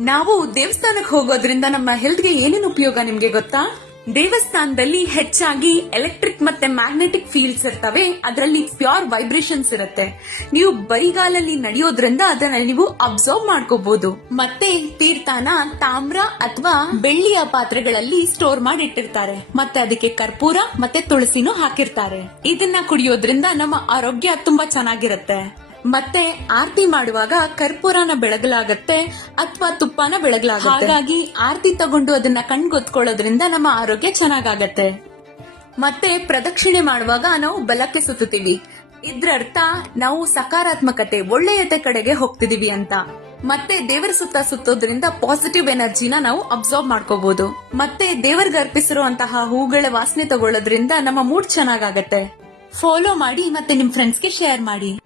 ನಾವು ದೇವಸ್ಥಾನಕ್ಕೆ ಹೋಗೋದ್ರಿಂದ ನಮ್ಮ ಹೆಲ್ತ್ಗೆ ಏನೇನು ಉಪಯೋಗ ನಿಮ್ಗೆ ಗೊತ್ತಾ? ದೇವಸ್ಥಾನದಲ್ಲಿ ಹೆಚ್ಚಾಗಿ ಎಲೆಕ್ಟ್ರಿಕ್ ಮತ್ತೆ ಮ್ಯಾಗ್ನೆಟಿಕ್ ಫೀಲ್ಡ್ಸ್ ಇರ್ತವೆ. ಅದರಲ್ಲಿ ಪ್ಯೂರ್ ವೈಬ್ರೇಷನ್ಸ್ ಇರುತ್ತೆ. ನೀವು ಬರಿಗಾಲಲ್ಲಿ ನಡೆಯೋದ್ರಿಂದ ಅದನ್ನ ನೀವು ಅಬ್ಸರ್ವ್ ಮಾಡ್ಕೋಬಹುದು ಮತ್ತೆ ತೀರ್ಥಾನ, ತಾಮ್ರ ಅಥವಾ ಬೆಳ್ಳಿಯ ಪಾತ್ರೆಗಳಲ್ಲಿ ಸ್ಟೋರ್ ಮಾಡಿ ಇಟ್ಟಿರ್ತಾರೆ ಮತ್ತೆ ಅದಕ್ಕೆ ಕರ್ಪೂರ ಮತ್ತೆ ತುಳಸಿನೂ ಹಾಕಿರ್ತಾರೆ. ಇದನ್ನ ಕುಡಿಯೋದ್ರಿಂದ ನಮ್ಮ ಆರೋಗ್ಯ ತುಂಬಾ ಚೆನ್ನಾಗಿರುತ್ತೆ. ಮತ್ತೆ ಆರತಿ ಮಾಡುವಾಗ ಕರ್ಪೂರನ ಬೆಳಗಲಾಗತ್ತೆ ಅಥವಾ ತುಪ್ಪನ ಬೆಳಗಲಾಗುತ್ತೆ. ಹಾಗಾಗಿ ಆರತಿ ತಗೊಂಡು ಅದನ್ನ ಕಣ್ಗೊತ್ಕೊಳ್ಳೋದ್ರಿಂದ ನಮ್ಮ ಆರೋಗ್ಯ ಚೆನ್ನಾಗಾಗತ್ತೆ. ಮತ್ತೆ ಪ್ರದಕ್ಷಿಣೆ ಮಾಡುವಾಗ ನಾವು ಬಲಕ್ಕೆ ಸುತ್ತುತ್ತೀವಿ. ಇದ್ರರ್ಥ ನಾವು ಸಕಾರಾತ್ಮಕತೆ ಒಳ್ಳೆಯತೆ ಕಡೆಗೆ ಹೋಗ್ತಿದೀವಿ ಅಂತ. ಮತ್ತೆ ದೇವರ ಸುತ್ತ ಸುತ್ತೋದ್ರಿಂದ ಪಾಸಿಟಿವ್ ಎನರ್ಜಿನ ನಾವು ಅಬ್ಸರ್ವ್ ಮಾಡ್ಕೋಬಹುದು ಮತ್ತೆ ದೇವರಿಗೆ ಅರ್ಪಿಸಿರುವಂತಹ ಹೂಗಳ ವಾಸನೆ ತಗೊಳ್ಳೋದ್ರಿಂದ ನಮ್ಮ ಮೂಡ್ ಚೆನ್ನಾಗಾಗತ್ತೆ. ಫಾಲೋ ಮಾಡಿ ಮತ್ತೆ ನಿಮ್ ಫ್ರೆಂಡ್ಸ್ಗೆ ಶೇರ್ ಮಾಡಿ.